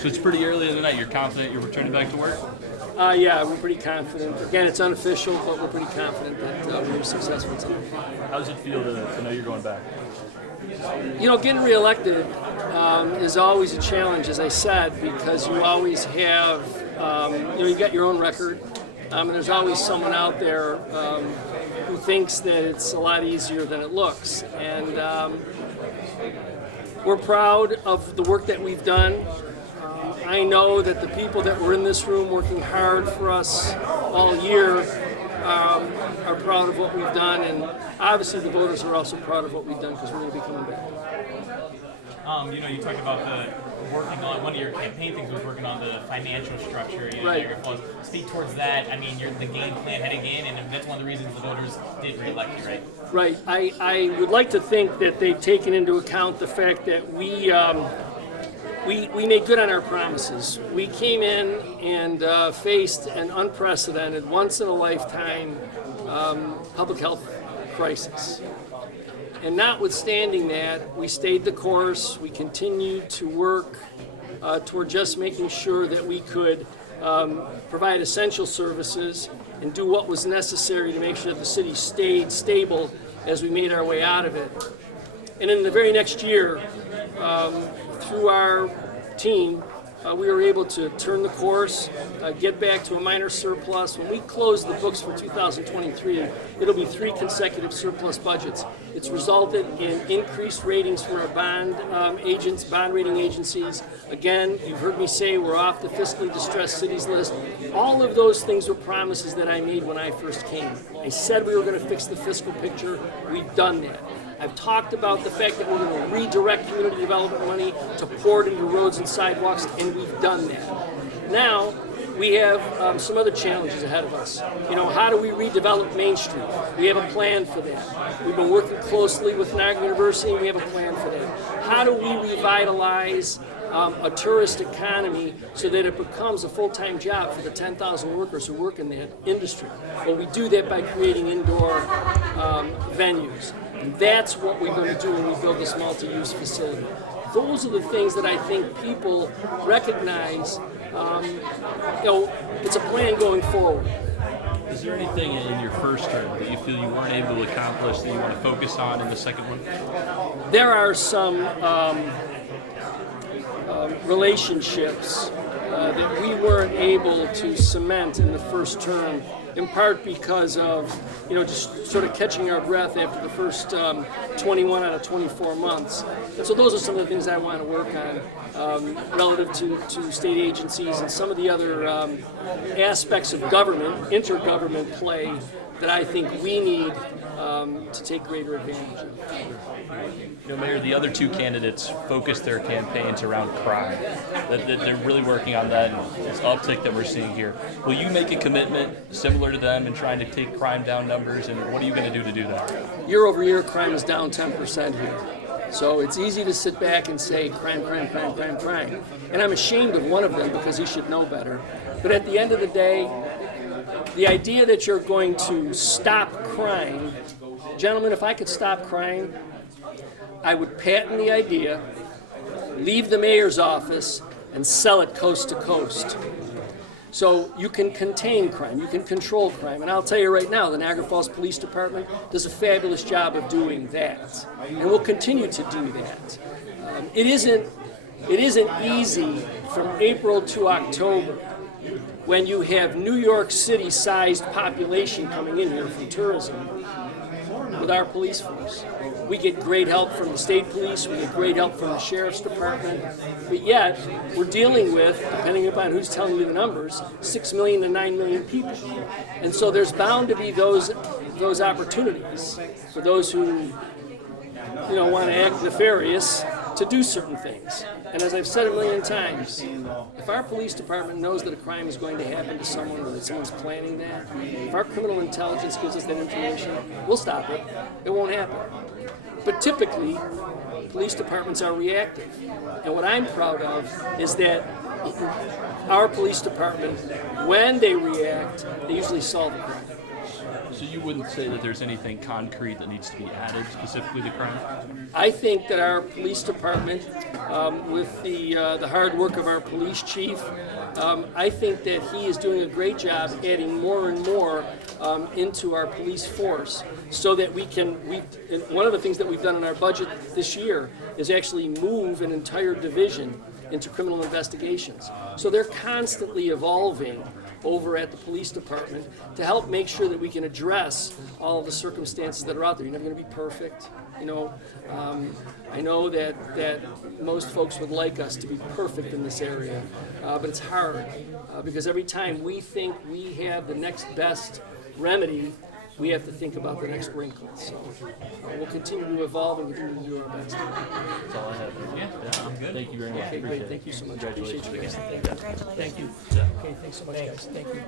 So it's pretty early in the night. You're confident you're returning back to work? Yeah, we're pretty confident. Again, it's unofficial, but we're pretty confident that we were successful tonight. How does it feel to know you're going back? You know, getting reelected is always a challenge, as I said, because you always have, you got your own record, and there's always someone out there who thinks that it's a lot easier than it looks. And we're proud of the work that we've done. I know that the people that were in this room working hard for us all year are proud of what we've done, and obviously the voters are also proud of what we've done because we're going to be coming back. You talked about working on, one of your campaign things was working on the financial structure. Right. Niagara Falls. Speak towards that. I mean, you're the game plan heading in, and that's one of the reasons the voters did re-elect you, right? Right. I would like to think that they've taken into account the fact that we made good on our promises. We came in and faced an unprecedented, once-in-a-lifetime public health crisis. And notwithstanding that, we stayed the course. We continued to work toward just making sure that we could provide essential services and do what was necessary to make sure that the city stayed stable as we made our way out of it. And in the very next year, through our team, we were able to turn the course, get back to a minor surplus. When we close the books for 2023, it'll be 3 consecutive surplus budgets. It's resulted in increased ratings for our bond rating agencies. Again, you've heard me say we're off the fiscally distressed cities list. All of those things were promises that I made when I first came. I said we were going to fix the fiscal picture. We've done that. I've talked about the fact that we're going to redirect community development money to pour it into roads and sidewalks, and we've done that. Now, we have some other challenges ahead of us. How do we redevelop Main Street? We have a plan for that. We've been working closely with Niagara University, and we have a plan for that. How do we revitalize a tourist economy so that it becomes a full-time job for the 10,000 workers who work in that industry? Well, we do that by creating indoor venues. And that's what we're going to do when we build this multi-use facility. Those are the things that I think people recognize. It's a plan going forward. Is there anything in your first term that you feel you weren't able to accomplish that you want to focus on in the second one? There are some relationships that we weren't able to cement in the first term, in part because of, just sort of catching our breath after the first 21 out of 24 months. And so those are some of the things I want to work on relative to state agencies and some of the other aspects of government, intergovernment play that I think we need to take greater advantage of. Mayor, the other 2 candidates focused their campaigns around crime. That they're really working on that this uptick that we're seeing here. Will you make a commitment similar to them in trying to take crime down numbers, and what are you going to do that? Year over year, crime is down 10% here. So it's easy to sit back and say crime, crime, crime, crime, crime. And I'm ashamed of one of them because he should know better. But at the end of the day, the idea that you're going to stop crime, gentlemen, if I could stop crime, I would patent the idea, leave the mayor's office, and sell it coast to coast. So you can contain crime, you can control crime, and I'll tell you right now, the Niagara Falls Police Department does a fabulous job of doing that, and we'll continue to do that. It isn't easy from April to October when you have New York City-sized population coming in here from tourism with our police force. We get great help from the state police, we get great help from the sheriff's department, but yet we're dealing with, depending upon who's telling you the numbers, 6 million to 9 million people. And so there's bound to be those opportunities for those who want to act nefarious to do certain things. And as I've said a million times, if our police department knows that a crime is going to happen to someone or that someone's planning that, if our criminal intelligence gives us that information, we'll stop it. It won't happen. But typically, police departments are reactive. And what I'm proud of is that our police department, when they react, they usually solve the crime. So you wouldn't say that there's anything concrete that needs to be added specifically to crime? I think that our police department, with the hard work of our police chief, I think that he is doing a great job adding more and more into our police force, so that we can. One of the things that we've done in our budget this year is actually move an entire division into criminal investigations. So they're constantly evolving over at the police department to help make sure that we can address all of the circumstances that are out there. You're never going to be perfect. You know, I know that most folks would like us to be perfect in this area, but it's hard because every time we think we have the next best remedy, we have to think about the next wrinkle. So we'll continue to evolve and continue to do our best. That's all I have. Yeah. Thank you very much. Okay, great. Thank you so much. Appreciate you guys. Thank you. Thank you. Okay, thanks so much, guys. Thank you.